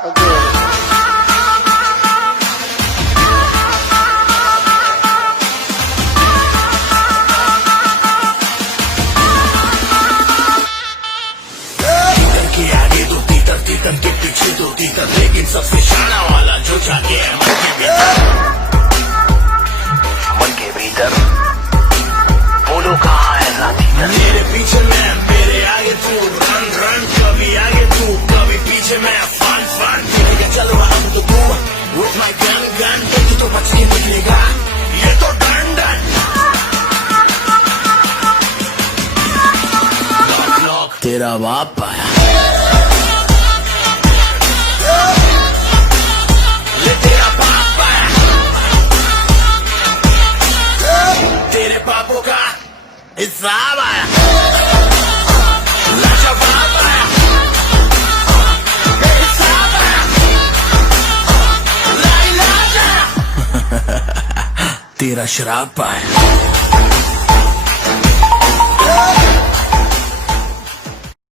के आगे दो तीतर, तीतर के पीछे दो तीतर, लेकिन सबसे शाना वाला जो जाके है मन के भीतर। बोलो कहाँ है साथी? मेरे पीछे मैं, मेरे आगे तू, रन रन, कभी आगे तू, कभी पीछे मैं, फन फन। चलो हम तो तू, with my gun gun, तो बच के निकलेगा ये तो डन डन। तेरा बाप आया, ले तेरा बाप आया, तेरे पापों का हिसाब आया, लाजवाब आया, हिसाब आया, ला इलाज आया, तेरा शराब आया।